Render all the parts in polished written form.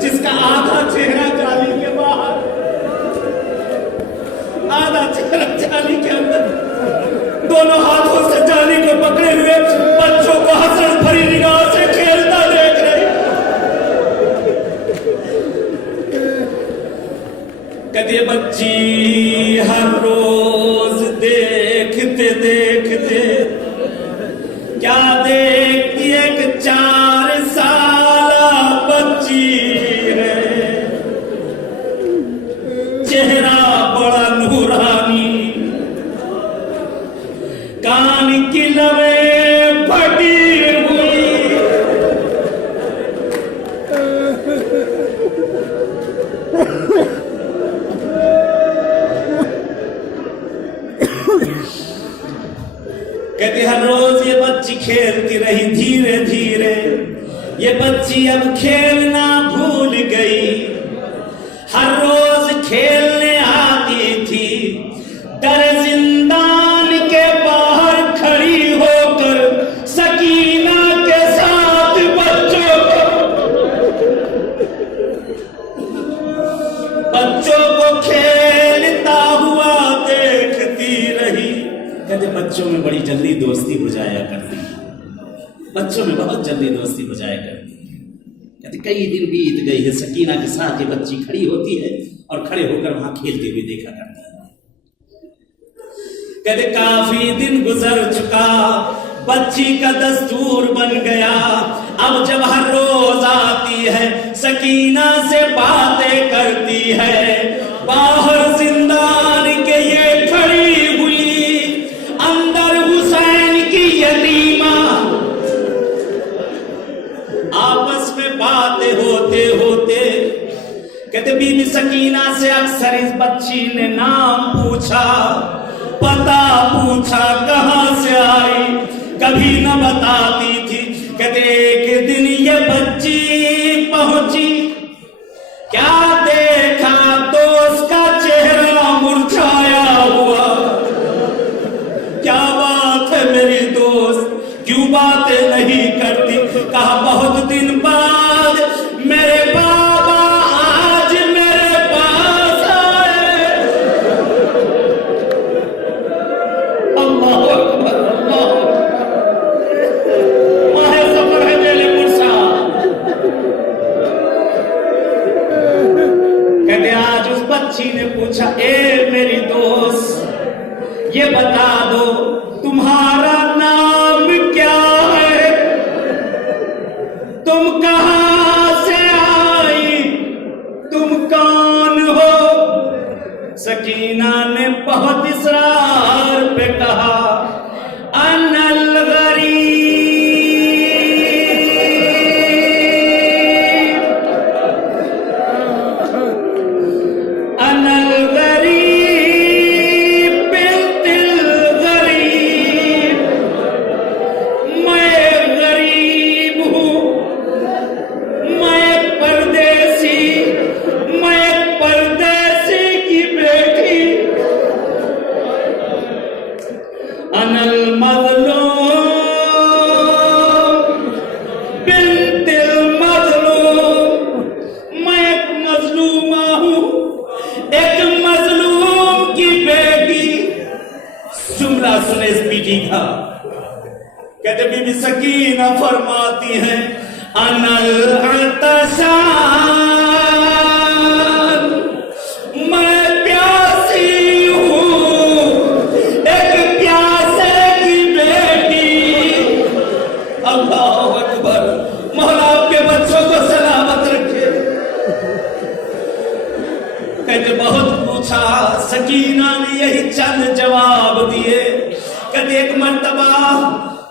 जिसका आधा चेहरा जाली के बाहर, आधा चेहरा जाली के अंदर, दोनों हाथों से जाली को पकड़े हुए बच्चों को हसरत भरी निगाह से खेलता देख रहे। कदे बच्ची हर रोज देखते देखते क्या देखती, एक 4 साला बच्ची है, चेहरा बड़ा नूरानी, कान की लवे फटी हुई, कहते हर रोज ये बच्ची खेलती रही। धीरे धीरे ये बच्ची अब खेलना भूल गई। हर रोज खेलने आती थी, दर जिंदान के बाहर खड़ी होकर सकीना के साथ बच्चों को खेलता हुआ देखती रही। कहते बच्चों में बड़ी जल्दी दोस्ती हो जाया करती, बच्चों में बहुत जल्दी दोस्ती हो जाया करती। कहते कई दिन बीत गई है, सकीना के साथ ये बच्ची खड़ी होती है और खड़े होकर वहां खेलते हुए देखा करती है। कहते काफी दिन गुजर चुका, बच्ची का दस्तूर बन गया। अब जब हर रोज आती है, सकीना से बातें करती है, बाहर जिंदान के ये खड़ी हुई, अंदर हुसैन की यतीमा। आपस में बातें होते होते कहते बीबी सकीना से अक्सर इस बच्ची ने नाम पूछा, पता पूछा, कहां से आई, कभी न बताती थी। कहते एक दिन ये बच्ची पहुंची, क्या देखा तो उसका चेहरा मुरझाया हुआ। क्या बात है मेरी दोस्त, क्यों बातें नहीं करती? कहा बहुत दिन बाद मेरे बाबा आज मेरे पास आए। अल्लाह अकबर, अल्लाह माहे सफर है मेरे मुर्सा। कहते आज उस बच्ची ने पूछा, ए मेरी दोस्त ये बता दो तुम्हारा नाम क्या है, तुम कहां से आई, तुम कौन हो? सकीना ने बहुत इसरार पे कहा, अनल गरीब, अनल गरीब बिल्तिल गरीब, मैं गरीब हूं, मैं परदेसी, मैं परदेसी की बेटी। अनल मजलूम बिल्तिल मजलूम, मैं एक मजलूमा हूं, एक मजलूम की बेटी। जुमला सुने इस बेटी का। कहते बीबी सकीना फरमाती है, अनल अतशान, मैं प्यासी हूं, एक प्यासे की बेटी। अल्लाह अकबर, मौला आपके बच्चों को सलामत रखे। कहते बहुत पूछा, सकीना ने यही चंद जवाब दिए। कहते एक मर्तबा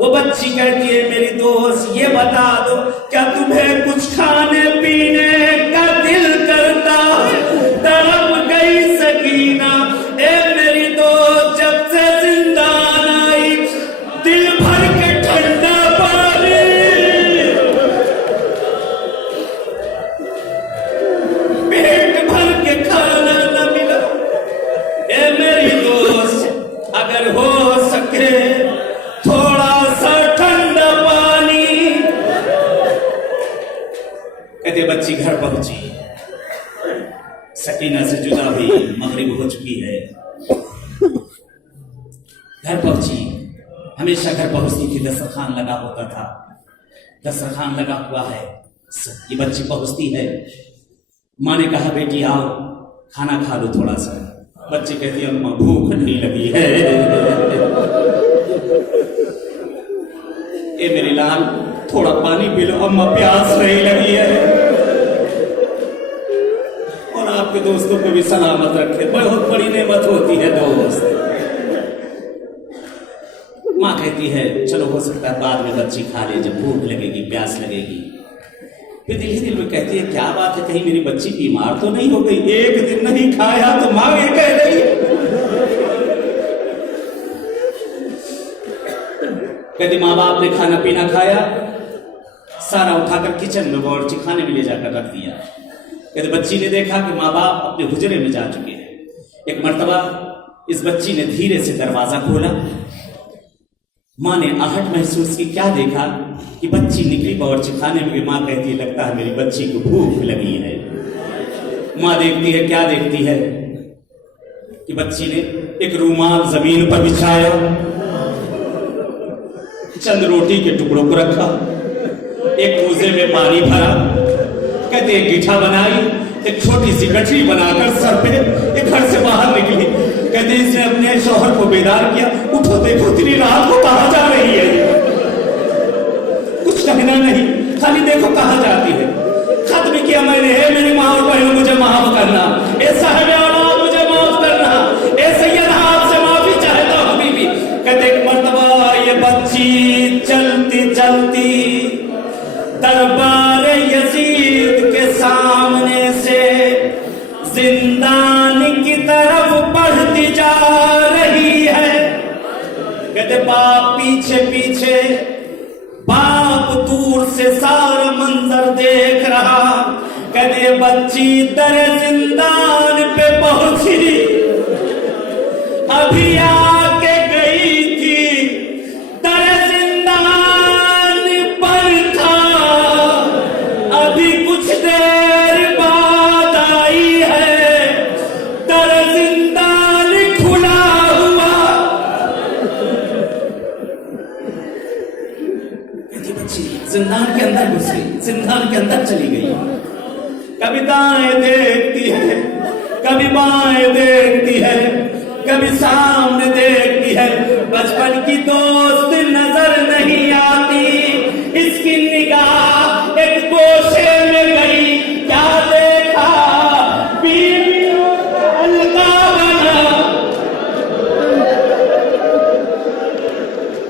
वो बच्ची कहती है, मेरी दोस्त ये बता दो क्या तुम्हें कुछ खाने पीने का दिल करता है? तड़प गई सकीना, ए मेरी दोस्त जब से जिंदान आई, दिल भर के ठंडा पानी, पेट भर के खाना न मिला। ए मेरी दोस्त अगर हो सके थोड़ा सा ठंडा पानी बच्ची घर पहुंची, सकीना से जुदा हुई, मगरिब हो चुकी है। घर पहुंची, हमेशा घर पहुंचती थी, दस्तरखान लगा होता था, दस्तरखान लगा हुआ है, ये बच्ची पहुंचती है। माँ ने कहा बेटी आओ खाना खा लो थोड़ा सा। बच्ची कहती है अम्मा भूख नहीं लगी है। ए मेरी लाल थोड़ा पानी पी लो, अम्मा प्यास नहीं लगी है। और आपके दोस्तों को भी सलामत रखे, बहुत बड़ी नेमत होती है दोस्त। माँ कहती है चलो हो सकता है बाद में बच्ची खा ले, जब भूख लगेगी प्यास लगेगी। फिर दिल ही दिल में कहती है क्या बात है, कहीं मेरी बच्ची बीमार तो नहीं हो गई, एक दिन नहीं खाया तो माँ ये कह रही। कहती माँ बाप ने खाना पीना खाया, सारा उठाकर किचन में बावर्ची खाने में ले जाकर रख दिया। कहते बच्ची ने देखा कि माँ बाप अपने हुजरे में जा चुके हैं। एक मर्तबा इस बच्ची ने धीरे से दरवाजा खोला, माँ ने आहट महसूस की, क्या देखा कि बच्ची निकली बावर्ची खाने में। माँ कहती है लगता है मेरी बच्ची को भूख लगी है। माँ देखती है, क्या देखती है कि बच्ची ने एक रूमाल जमीन पर बिछाया, चंद रोटी के टुकड़ों को रखा, एक कूजे में पानी भरा, कहते एक गिठा बनाई, एक छोटी सी गठरी बनाकर सर पे एक घर से बाहर निकली। कहते इसने अपने शौहर को बेदार किया, उठो देखो तेरी रात को कहां जा रही है। कुछ कहना नहीं, खाली देखो कहां जाती है। खत भी किया मैंने, हे मेरी माँ और बहनों मुझे माफ करना, ए साहिब औलाद मुझे माफ करना, ए सैयद आपसे माफी चाहता हूं बीबी। कहते एक मर्तबा ये बच्ची चलती चलती दरबार यजीद के सामने से जिंदान की तरफ बढ़ती जा रही है। कहते बाप पीछे पीछे, बाप दूर से सारा मंजर देख रहा। कहते बच्ची दर जिंदान पे पहुंची, अभी आके गई थी, दर जिंदान पर था, अभी कुछ देर बाद आई है, दर जिंदान खुला हुआ। बच्ची जिंदान के अंदर घुस गई, जिंदान के अंदर चली गई। कभी दाएं देखती है, कभी बाएं देखती है, कभी सामने देखती है। बचपन की दोस्त नजर नहीं आती, इसकी निगाह एक गोशे में गई, क्या देखा बीवियों का हल्का बना।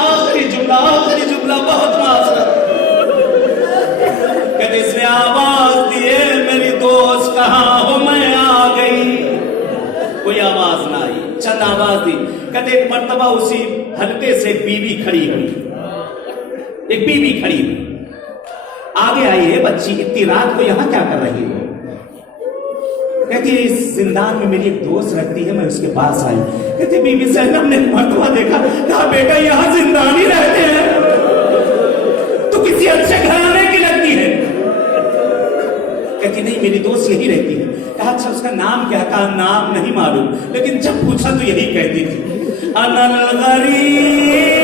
आखिरी जुमला बहुत माजरत। कहते इसने आवाज दी है मेरी दोस्त कहाँ हो, मैं आ गई। कोई आवाज ना आई, चंद आवाज दी। कहते एक मर्तबा उसी हल्के से एक बीवी खड़ी हुई, एक बीवी खड़ी हुई। आगे आई है बच्ची, इतनी रात को यहां क्या कर रही हो। कहती है इस जिंदान में मेरी एक दोस्त रहती है, मैं उसके पास आई। कहती बीबी ज़ैनब ने मर्तबा देखा, कहा बेटा यहां जिंदान ही रहते हैं, तो किसी अच्छे घराने की लगती है। कहती नहीं मेरी दोस्त यही रहती है। कहा अच्छा उसका नाम क्या। कहा नाम नहीं मालूम, लेकिन जब पूछा तो यही कहती थी, अनल गरीब